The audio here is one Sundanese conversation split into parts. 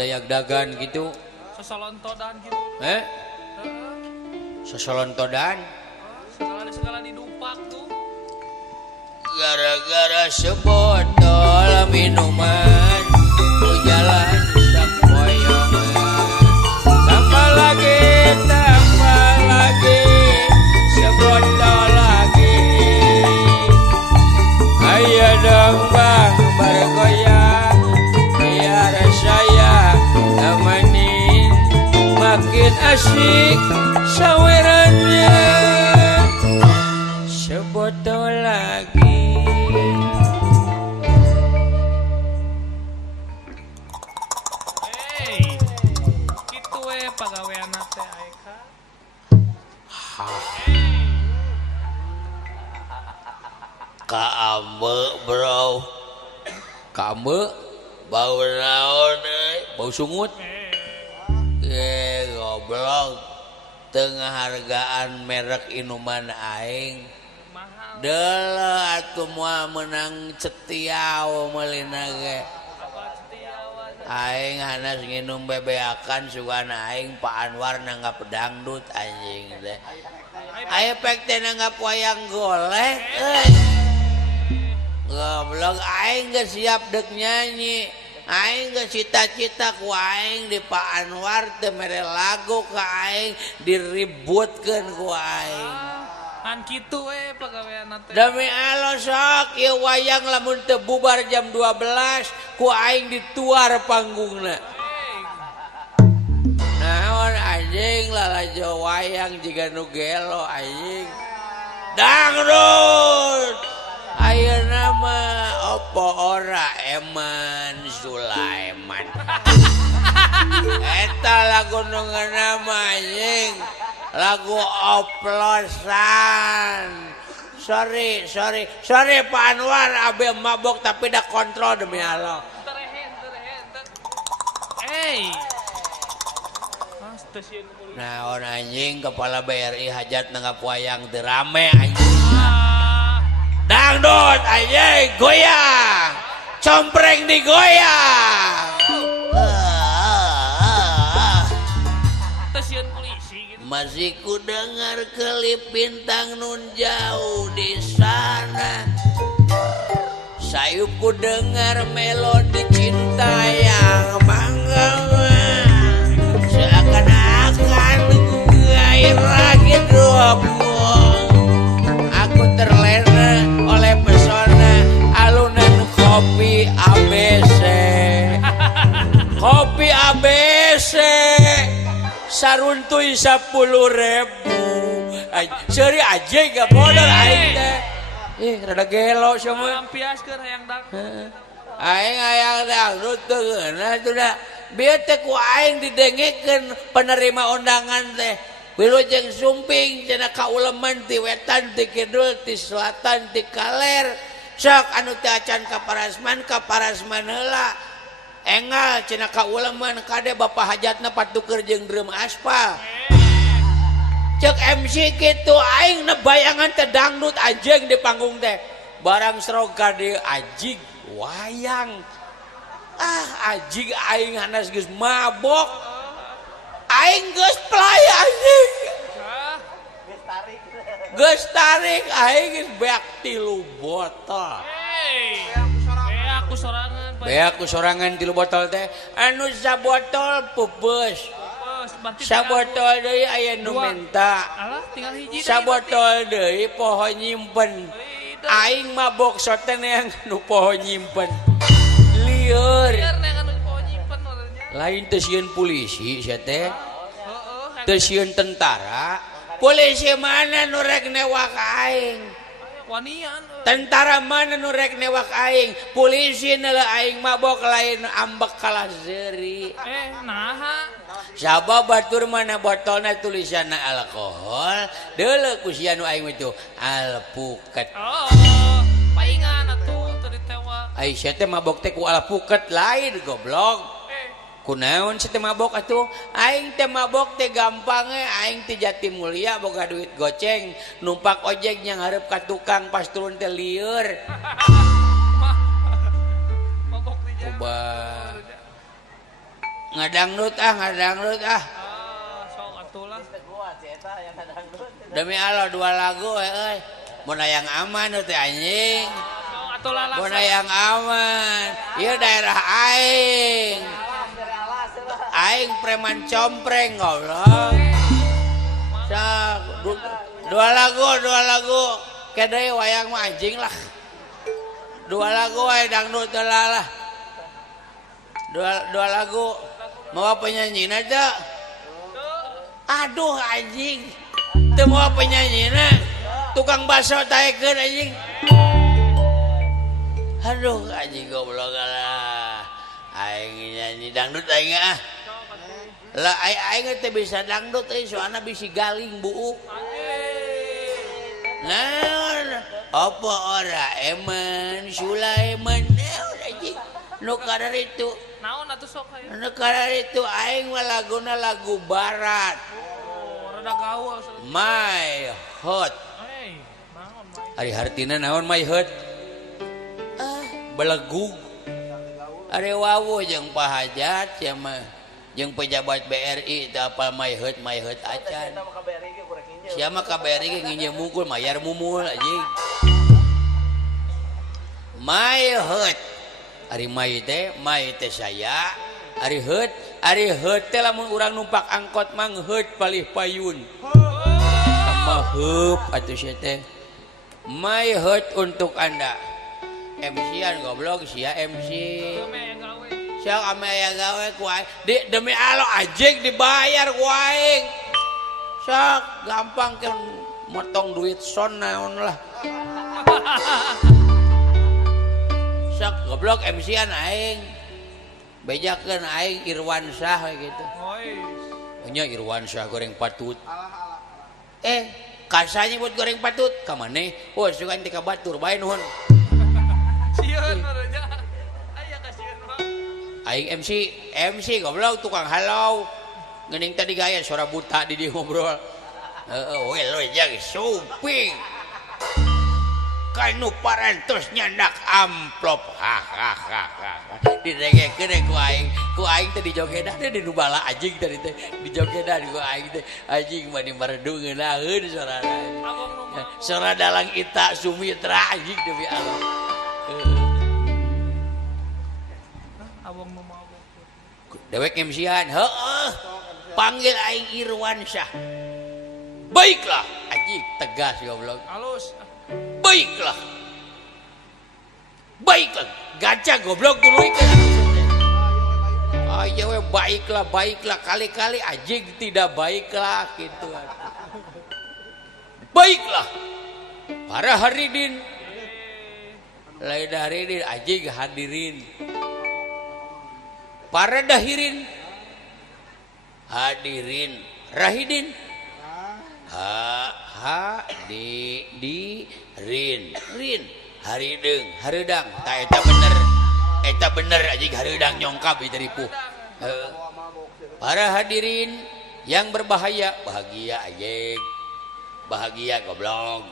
dayak-dagan gitu. Sesolontodan gitu. Sesolontodan. Segala didupak tuh. Gara-gara sebotol minuman ku jalan sapoyongan. Tambah lagi sebotol lagi. Ayo dong bang bergoyang biar saya temenin. Makin asik sawerannya sebotol lagi. Gitu pagawean teh Aika. Kaambe bro. Kaambe bau naon bau sungut. Goblok. Tengah hargaan merek inuman aing. Dela atuh moal menang cetiau meulina ge. Aing hanas nginum bebeakan sugan aing Pak Anwar nanggap dangdut anjing teh. Aya pek teh nanggap wayang golek. Goblok aing geus siap deuk nyanyi. Aing geus cita-cita ku aing di Pak Anwar teh mere lagu ka aing diributkeun ku aing. Kan kitu pagawean teh. Demi Allah sok ieu wayang lamun teu bubar jam 12 ku aing dituar panggungna. Naon anjing lalajo wayang jiga nu gelo anjing. Dangdut. Ayeuna mah opo ora Eman Sulaiman. Eta lagu nu nama anjing. Lagu oplosan. Sorry Pak Anwar abe mabok tapi dah kontrol demi Allah. Nah orang anjing kepala BRI hajat nanggap wayang derame anjing. Dangdut anjing goyang. Compreng digoyang. Masih ku dengar kelip bintang nun jauh di sana. Sayup ku dengar melodi cinta yang menggema. Seakan-akan gairah hidup. Aku terlena oleh pesona alunan kopi ABC. Kopi ABC. Saruntuy 10.000. Seri aja gak modal aing teh. Rada gelo semua. Lampiaskeun hayang dangdut. Aing hayang dangdut teu geuna tuh da. Bieu teh ku aing didengekeun penerima undangan teh. Wilujeng sumping cenah kauleman ti wetan ti kidul ti selatan ti kaler. Sok anu teh acan ka parasman heula. Engal cenah kauleman kade bapak hajatna patuker jeung drum aspal. Cek MC kitu aing nebayangan teh dangdut anjing di panggung teh. Barang serog kade anjing wayang. Anjing aing hanas geus mabok. Aing geus play anjing. Geus tarik aing geus beak 3 botol. Aku sorangan. Beak ku sorangan 3 botol teh. Anu sabotol pupus. Sabotol deui aya nu menta. Alah tinggal hiji. Sabotol deui poho nyimpen. Aing mabok soten yang nu poho nyimpen. Lieur. Lain teu sieun polisi sia teh. Teu sieun tentara. Polisi mana nu rek newak aing? Wanian. Tentara mana nu rek newak aing? Polisi nela aing mabok lain ambek kalah zeuri. Naha. Sabab batur mana botolna tulisanna alkohol, deuleu ku sia nu aing itu alpuket. Paingan atuh teu ditewak. Ai sia teh mabok teh ku alpuket lain goblok. Kunaon sia teh mabok atuh? Aing teh mabok teh gampang aing teh Jatimulia boga duit goceng, numpak ojek nya ngarep ka tukang pas turun teh lieur. Mabok di jalan. Coba ngadangdut Sok atuh lah. demi Allah 2 lagu euy mun hayang aman teh anjing Sok atuh lah. mun hayang aman ieu daerah aing preman compreng goblok sak 2 lagu kedai wayang mah anjing lah 2 lagu wae dangdut lah 2 lagu mau penyanyi aja aduh anjing teu mau penyanyina tukang baso taekeun anjing aduh anjing goblok lah aing nyanyi dangdut aing ah lah aing teh bisa dangdut soalna bisi galing buuk nah apa ora eman Sulaiman anjing nu kadar itu Naon atuh sok aya. nu kadar itu aing mah laguna lagu barat Rada gaul. My Heart Naon bae. ari hartina naon My Heart belegug ari wawuh jeung pahajat sia mah jeung pejabat BRI teu apal My Heart acan sia mah KBRI ge nginjem mungkul mayar mumul anjing My Heart ari may teh saya ari heut teh lamun urang numpak angkot mah heut palih payun sama heup atuh sia teh My Heart untuk anda MC-an goblok sia MC sia ame aya gawe ku aing demi Allah anjing dibayar ku aing sak gampang kan motong duit son naon lah sak goblok MC-an aing bejakeun aing Irwansyah gitu nya Irwansyah goreng patut kasanya buat goreng patut ka maneh sugan ti ka batur bae nuhun Sieun nya aya ka sieun mah aing MC goblok tukang halau geuning tadi gaya suara buta di dieu ngobrol we lo jeung suping kanu parantos nyandak amplop diregekeun ku aing teh dijogedan di nu bala anjing tadi teh dijogedan ku aing teh anjing mah dimaredu ngeunaheun sorana sora dalang Ita Sumitra anjing demi Allah abang nu mah dewek MC-an panggil aing Irwansyah baiklah anjing tegas goblok halus baiklah gaca goblok tuluikeun aya we baiklah kali-kali anjing tidak baiklah gitu baiklah para haridin lain haridin anjing hadirin para dahirin hadirin rahidin rin harideung hareudang tah eta bener anjing hareudang nyongkap ieu ripuh para hadirin yang berbahaya bahagia anjing bahagia goblok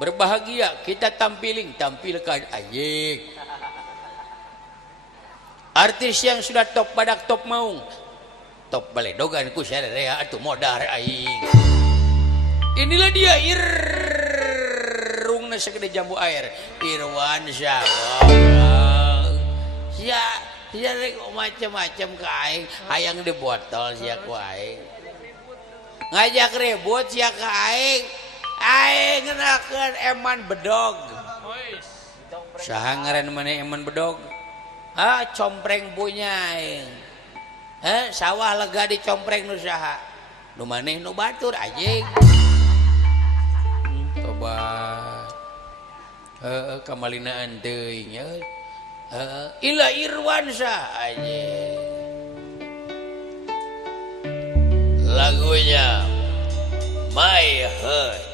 berbahagia kita tampilkan anjing artis yang sudah top badak top maung top baledogan ku sadarea atuh modar aing inilah dia irungna segede jambu air Irwansyah sia rek macam-macam ka aing hayang di botol sia ku aing ngajak ribut sia ka aing ngenakeun Eman Bedog saha ngaran maneh Eman Bedog compreng punya aing sawah lega dicompreng nu saha nu maneh nu batur anjing tobat kamalinaan teuing ila Irwansyah anjing lagunya My Heart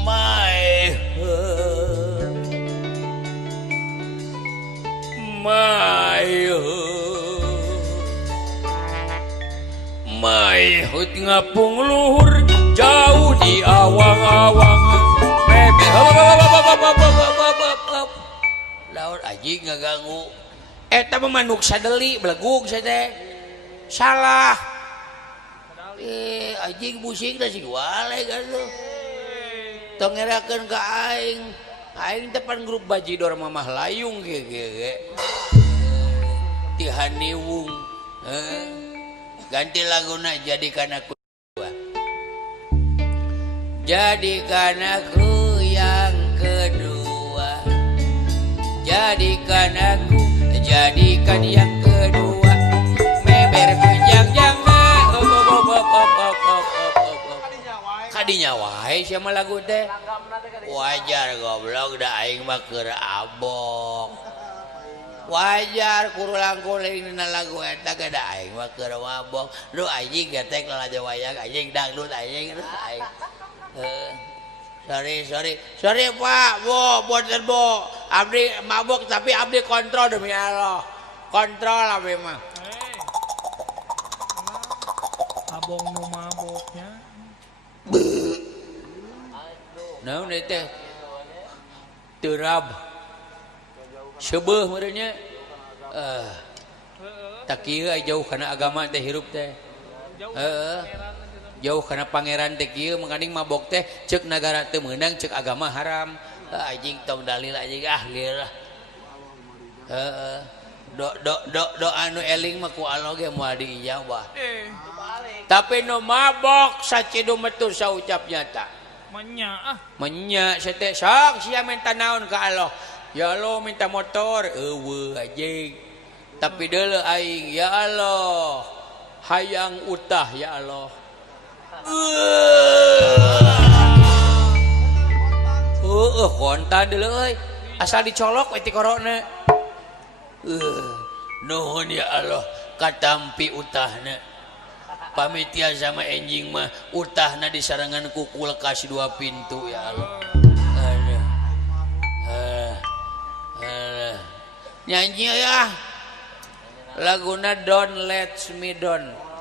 My Heart My Heart ngapung luhur jauh di awang-awang mebe laut anjing ngaganggu eta mah manuk sadeli belegug saya teh salah anjing busik dah si wale kan tuh tong ngerakeun ka aing depan grup bajidor mamah layung ge tihaniwung ganti laguna jadikan aku jadikan aku yang kedua jadikan yang kedua meber kejang-jang kadinya wae siapa lagu teh wajar goblok da aing mah keur abok wajar kurulang-kuling dina lagu eta ge da aing mah keur mabok lu anjing getek lalajo wayang anjing dangdut anjing aing sorry Pak boten bo abdi mabok tapi abdi kontrol demi Allah kontrol abdi mah abong nu maboknya naon teh terab sebeuh merenya tak kieu jauh kana agama teh hirup teh jauh karena pangeran teh kieu mangkaning mabok teh ceuk nagara teu meunang ceuk agama haram anjing tong dalil anjing geura doa nu eling mah ku Allah ge moal diijabah tapi nu mabok sacidu metu saucap nyata menya teh sok sia minta naon ka Allah ya Allah minta motor eueuh anjing tapi deuleu aing ya Allah hayang utah ya Allah kontan dulu asal dicolok ti korona nuhun ya Allah katampi utahna pamitia sama enjing mah utahna disarangan ku kulkas 2 pintu ya Allah nyanyi ya laguna Don't Let Me Down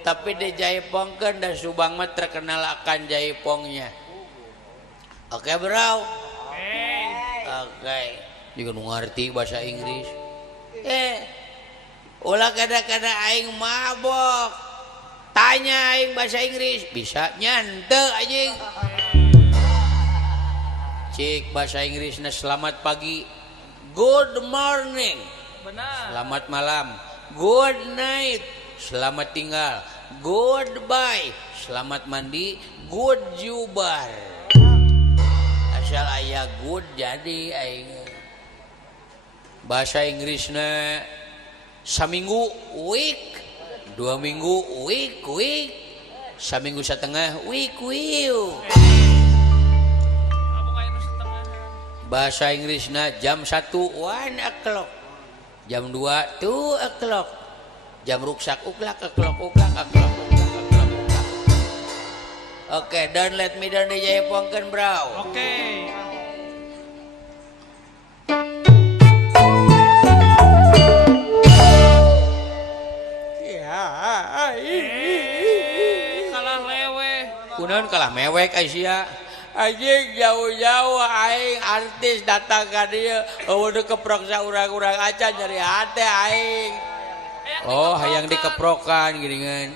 tapi di jaipongkeun dan Subang mah terkenal akan jaipongnya. Oke bro. Oke. Juga nu ngarti bahasa Inggris. Ulah kada-kada aing mabok. Tanya aing bahasa Inggris, bisa nyante anjing. Cik bahasa Inggrisna selamat pagi. Good morning. Benar. Selamat malam. Good night. Selamat tinggal, goodbye, selamat mandi, good jubar. Asal aya good jadi aing. Bahasa Inggrisna saminggu week, 2 minggu week, saminggu setengah week. Bahasa Inggrisna jam 1 1 o'clock, jam 2 2 o'clock. Jam ruksak uklak. Oke, Don't Let Me Down di jaipongkeun bro. Oke. Ya, kalah lewe. kunaon kalah mewek Aisyah. Anjing jauh-jauh aing artis datang ka dieu eueuh keprok saurang-urang acan nyari hate aing. Oh, hayang dikeprokan geuningan.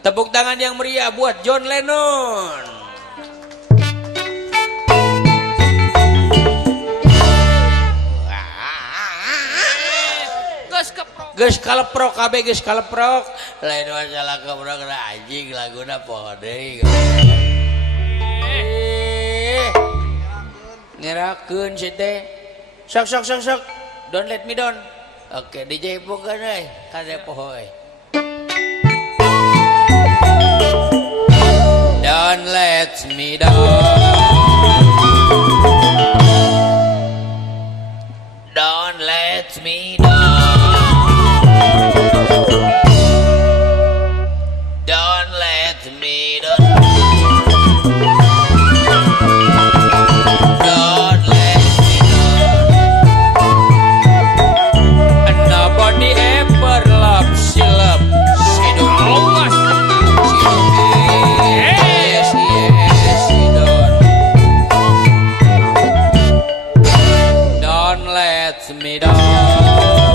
Tepuk tangan yang meriah buat John Lennon. Geus kaleprok kabeh geus kaleprok. Lain masalah keprok anjing laguna poho deui. Ngerakeun si teh. Sok. Don't Let Me Down. Oke, DJ bukan kada poho Don't let me down. Don't let me down. Don't let me down. Don't let me down. And nobody ever loves you, love. She don't always. Yes, she don't. Don't let me down.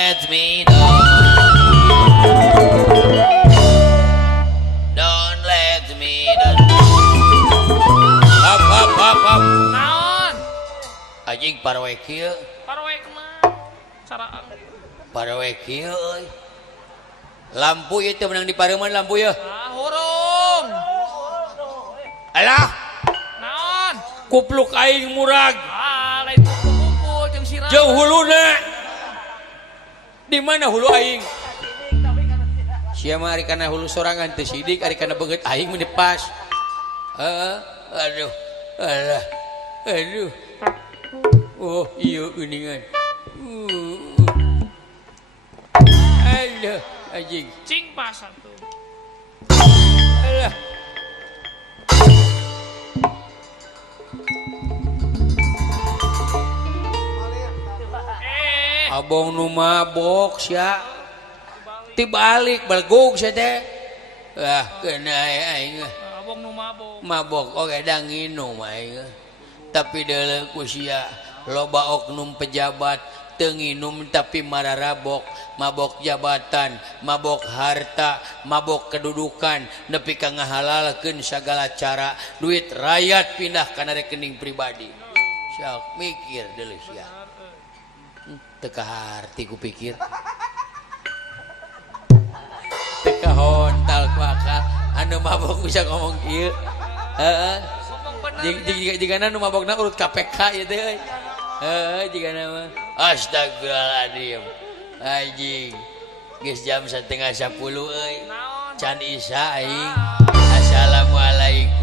let me down. Don't let me down. Hap hap hap hap. Naon? Anjing parawe kieu. Parwe kemana? Cara Parawe kieu euy. Lampu ieu teh menang di pareuman lampu ya. hurung. Alah, Naon? kupluk aing murag. Lain kupu-kupu jeung sirah. Jauh huluna. Di mana hulu aing? Sia mah ari kana hulu sorangan teu sidik, ari kana beungeut aing mah pas. Aduh. Alah. Aduh. Oh, iya geuningan. Aduh, anjing. Cing pasar tuh. Alah. Abong nu mabok sia tibalik balgog sia teh kena aing Abong nu mabok. mabok oge da nginum aing tapi deuleu ku sia loba oknum pejabat teu nginum tapi mararabok mabok jabatan mabok harta mabok kedudukan nepi ka ngahalalkeun sagala cara duit rakyat pindah kana rekening pribadi sia mikir deuleu sia teka harti ku pikir teka hontal ku akal anu mabok bisa ngomong kieu heeh jigana nu mabokna urut KPK ieu teh heeh jigana mah astagfirullahaladzim anjing geus jam 9:30 euy can isya aing assalamualaikum